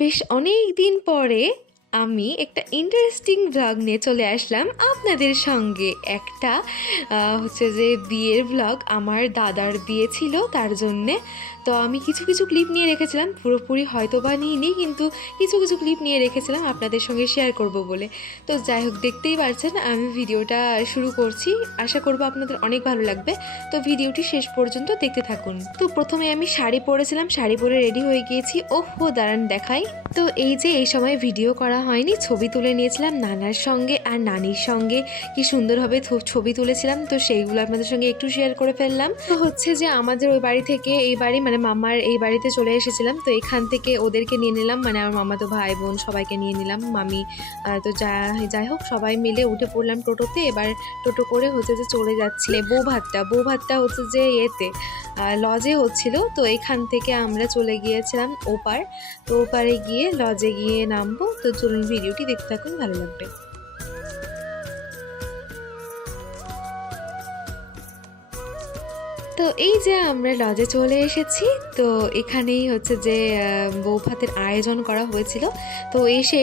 বেশ অনেক দিন পরে আমি একটা ইন্টারেস্টিং ব্লগ নিয়ে চলে আসলাম আপনাদের সঙ্গে। একটা হচ্ছে যে বিয়ের ব্লগ, আমার দাদার বিয়ে ছিল তার জন্যে। তো আমি কিছু কিছু ক্লিপ নিয়ে রেখেছিলাম, পুরোপুরি হয়তো বা নিইনি, কিন্তু কিছু কিছু ক্লিপ নিয়ে রেখেছিলাম আপনাদের সঙ্গে শেয়ার করব বলে। তো যাই হোক, দেখতেই পারছেন আমি ভিডিওটা শুরু করছি। আশা করব আপনাদের অনেক ভালো লাগবে। তো ভিডিওটি শেষ পর্যন্ত দেখতে থাকুন। তো প্রথমে আমি শাড়ি পরেছিলাম, শাড়ি পরে রেডি হয়ে গিয়েছি। ওহো, দাঁড়ান দেখাই। তো এই যে এই সময় ভিডিও করা হয়নি, ছবি তুলে নিয়েছিলাম নানার সঙ্গে আর নানির সঙ্গে। কি সুন্দরভাবে ছবি তুলেছিলাম, তো সেইগুলো আপনাদের সঙ্গে একটু শেয়ার করে ফেললাম। তো হচ্ছে যে আমাদের ওই বাড়ি থেকে এই বাড়ি, মানে মামার এই বাড়িতে চলে এসেছিলাম। তো এখান থেকে ওদেরকে নিয়ে নিলাম, মানে আমার মামাতো ভাই বোন সবাইকে নিয়ে নিলাম, মামি। তো যাই হোক, সবাই মিলে উঠে পড়লাম টোটোতে। এবার টোটো করে হচ্ছে যে চলে যাচ্ছি বৌভাতটা হচ্ছে যে এতে লজে হচ্ছিল। তো এখান থেকে আমরা চলে গিয়েছিলাম ওপার। তো ওপারে গিয়ে লজে গিয়ে নামবো। তো চলুন ভিডিওটি দেখতে থাকুন, ভালো লাগবে। তো এই যে আমরা লজে চলে এসেছি। তো এখানেই হচ্ছে যে বৌভাতের আয়োজন করা হয়েছিল। তো এসে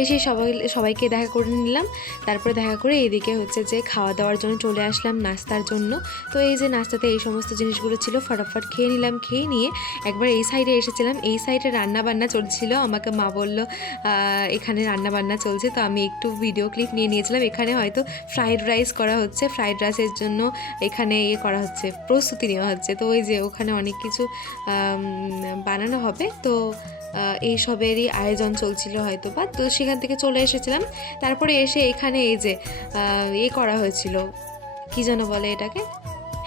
সবাইকে দেখা করে নিলাম। তারপরে দেখা করে এইদিকে হচ্ছে যে খাওয়া দাওয়ার জন্য চলে আসলাম, নাস্তার জন্য। তো এই যে নাস্তাতে এই সমস্ত জিনিসগুলো ছিল, ফটাফট খেয়ে নিলাম। খেয়ে নিয়ে একবার এই সাইডে এসেছিলাম। এই সাইডে রান্না বান্না চলছিল। আমাকে মা বললো এখানে রান্না বান্না চলছে। তো আমি একটু ভিডিও ক্লিপ নিয়ে নিয়েছিলাম। এখানে হয়তো ফ্রাইড রাইস করা হচ্ছে, ফ্রাইড রাইসের জন্য এখানে করা হচ্ছে, প্রস্তুতি নেওয়া হচ্ছে। তো ওই যে ওখানে অনেক কিছু বানানো হবে। তো এই সবেরই আয়োজন চলছিল হয়তো বা। তো সেখান থেকে চলে এসেছিলাম। তারপরে এসে এখানে এই যে করা হয়েছিল, কী যেন বলে এটাকে,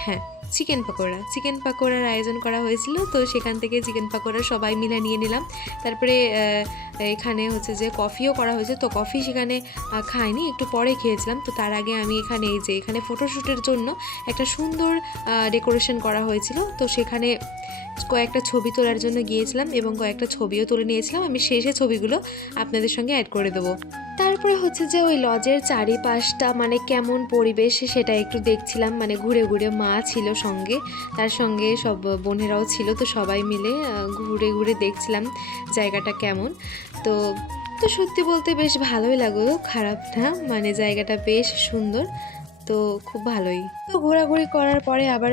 হ্যাঁ, চিকেন পাকোড়ার আয়োজন করা হয়েছিল। তো সেখান থেকে চিকেন পাকোড়া সবাই মিলে নিয়ে নিলাম। তারপরে এখানে হচ্ছে যে কফিও করা হয়েছে। তো কফি সেখানে খাইনি, একটু পরে খেয়েছিলাম। তো তার আগে আমি এখানে এই যে এখানে ফটোশ্যুটের জন্য একটা সুন্দর ডেকোরেশন করা হয়েছিল। তো সেখানে কয়েকটা ছবি তোলার জন্য গিয়েছিলাম এবং কয়েকটা ছবিও তুলে নিয়েছিলাম। আমি শেষে ছবিগুলো আপনাদের সঙ্গে অ্যাড করে দেবো। তারপরে হচ্ছে যে ওই লজের চারিপাশটা মানে কেমন পরিবেশ সেটা একটু দেখছিলাম, মানে ঘুরে ঘুরে। মা ছিল সঙ্গে, তার সঙ্গে সব বোনেরাও ছিল। তো সবাই মিলে ঘুরে ঘুরে দেখছিলাম জায়গাটা কেমন। তো তো সত্যি বলতে বেশ ভালোই লাগলো, খারাপ না, মানে জায়গাটা বেশ সুন্দর। তো খুব ভালোই। তো ঘোরাঘুরি করার পরে আবার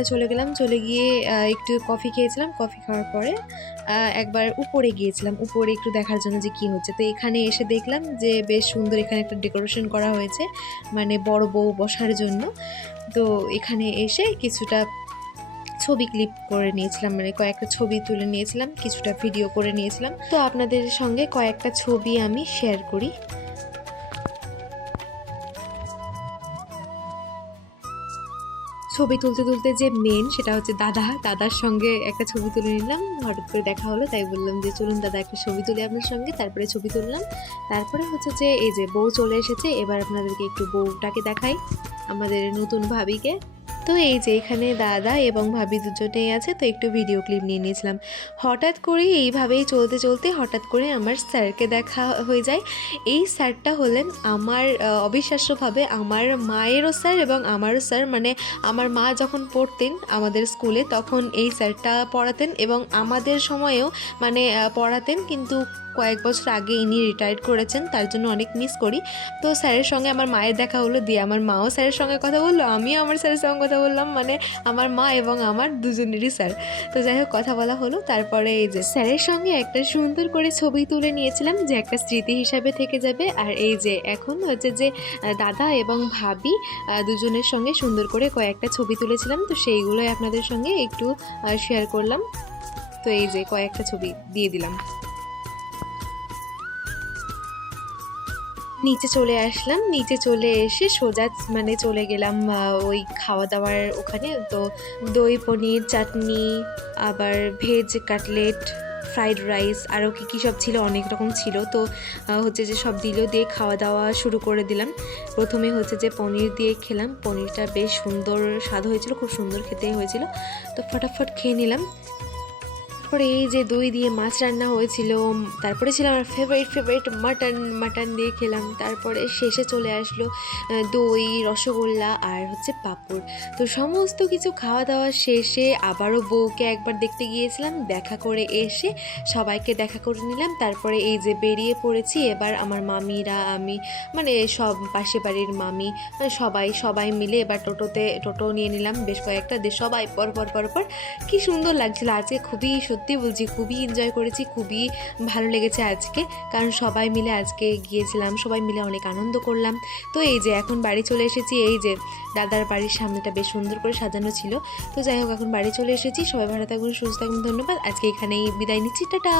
চলে গিয়ে একটু কফি খেয়েছিলাম। কফি খাওয়ার পরে একবার উপরে গিয়েছিলাম, উপরে একটু দেখার জন্য যে কী হচ্ছে। তো এখানে এসে দেখলাম যে বেশ সুন্দর এখানে একটা ডেকোরেশন করা হয়েছে, মানে বড় বউ বসার জন্য। তো এখানে এসে কিছুটা ছবি ক্লিপ করে নিয়েছিলাম, মানে কয়েকটা ছবি তুলে নিয়েছিলাম, কিছুটা ভিডিও করে নিয়েছিলাম। তো আপনাদের সঙ্গে কয়েকটা ছবি আমি শেয়ার করি। ছবি তুলতে তুলতে যে মেন সেটা হচ্ছে দাদার সঙ্গে একটা ছবি তুলে নিলাম। হঠাৎ করে দেখা হলো, তাই বললাম যে চলুন দাদা একটা ছবি তুলি আপনার সঙ্গে। তারপরে ছবি তুললাম। তারপরে হচ্ছে যে এই যে বউ চলে এসেছে। এবার আপনাদেরকে একটু বউটাকে দেখাই, আমাদের নতুন ভাবিকে। তো এই যে এখানে দাদা এবং ভাবি দুজনেই আছে। তো একটু ভিডিও ক্লিপ নিয়ে নিয়েছিলাম। হঠাৎ করে এইভাবেই চলতে চলতে হঠাৎ করে আমার স্যারকে দেখা হয়ে যায়। এই স্যারটা হলেন আমার অবিশ্বাস্যভাবে আমার মায়েরও স্যার এবং আমারও স্যার। মানে আমার মা যখন পড়তেন আমাদের স্কুলে তখন এই স্যারটা পড়াতেন এবং আমাদের সময়েও মানে পড়াতেন, কিন্তু কয়েক বছর আগে ইনি রিটায়ার্ড করেছেন, তার জন্য অনেক মিস করি। তো স্যারের সঙ্গে আমার মায়ের দেখা হলো, দিয়ে আমার মাও স্যারের সঙ্গে কথা বললো, আমিও আমার স্যারের সঙ্গে কথা বললাম, মানে আমার মা এবং আমার দুজনেরই স্যার। তো যাই হোক, কথা বলা হলো। তারপরে এই যে স্যারের সঙ্গে একটা সুন্দর করে ছবি তুলে নিয়েছিলাম, যে একটা স্মৃতি হিসাবে থেকে যাবে। আর এই যে এখন হচ্ছে যে দাদা এবং ভাবি দুজনের সঙ্গে সুন্দর করে কয়েকটা ছবি তুলেছিলাম। তো সেইগুলোই আপনাদের সঙ্গে একটু শেয়ার করলাম। তো এই যে কয়েকটা ছবি দিয়ে দিলাম। নিচে চলে আসলাম, নিচে চলে এসে সোজা মানে চলে গেলাম ওই খাওয়া দাওয়ার ওখানে। তো দই পনির, চাটনি, আবার ভেজ কাটলেট, ফ্রাইড রাইস, আরও কী সব ছিল, অনেক রকম ছিল। তো হচ্ছে যে সব দিল, দিয়ে খাওয়া দাওয়া শুরু করে দিলাম। প্রথমে হচ্ছে যে পনির দিয়ে খেলাম, পনিরটা বেশ সুন্দর স্বাদ হয়েছিল, খুব সুন্দর খেতে হয়েছিল। তো ফটাফট খেয়ে নিলাম। তারপরে এই যে দই দিয়ে মাছ রান্না হয়েছিল, তারপরে ছিল আমার ফেভারিট মাটন দিয়ে খেলাম। তারপরে শেষে চলে আসলো দই, রসগোল্লা আর হচ্ছে পাঁপড়। তো সমস্ত কিছু খাওয়া দাওয়া শেষে আবারও বউকে একবার দেখতে গিয়েছিলাম, দেখা করে এসে সবাইকে দেখা করে নিলাম। তারপরে এই যে বেরিয়ে পড়েছি এবার আমার মামিরা, আমি মানে সব পাশে বাড়ির মামি, মানে সবাই মিলে এবার টোটো নিয়ে নিলাম বেশ কয়েকটা, দিয়ে সবাই পর কি সুন্দর লাগছিল আজকে। খুবই সত্যি বলছি, খুবই এনজয় করেছি, খুবই ভালো লেগেছে আজকে, কারণ সবাই মিলে আজকে গিয়েছিলাম, সবাই মিলে অনেক আনন্দ করলাম। তো এই যে এখন বাড়ি চলে এসেছি, এই যে দাদার বাড়ির সামনেটা বেশ সুন্দর করে সাজানো ছিল। তো যাই হোক এখন বাড়ি চলে এসেছি, সবাই ভালো থাকবেন, সুস্থ থাকবেন, ধন্যবাদ। আজকে এখানেই বিদায় নিচ্ছি, টাটা।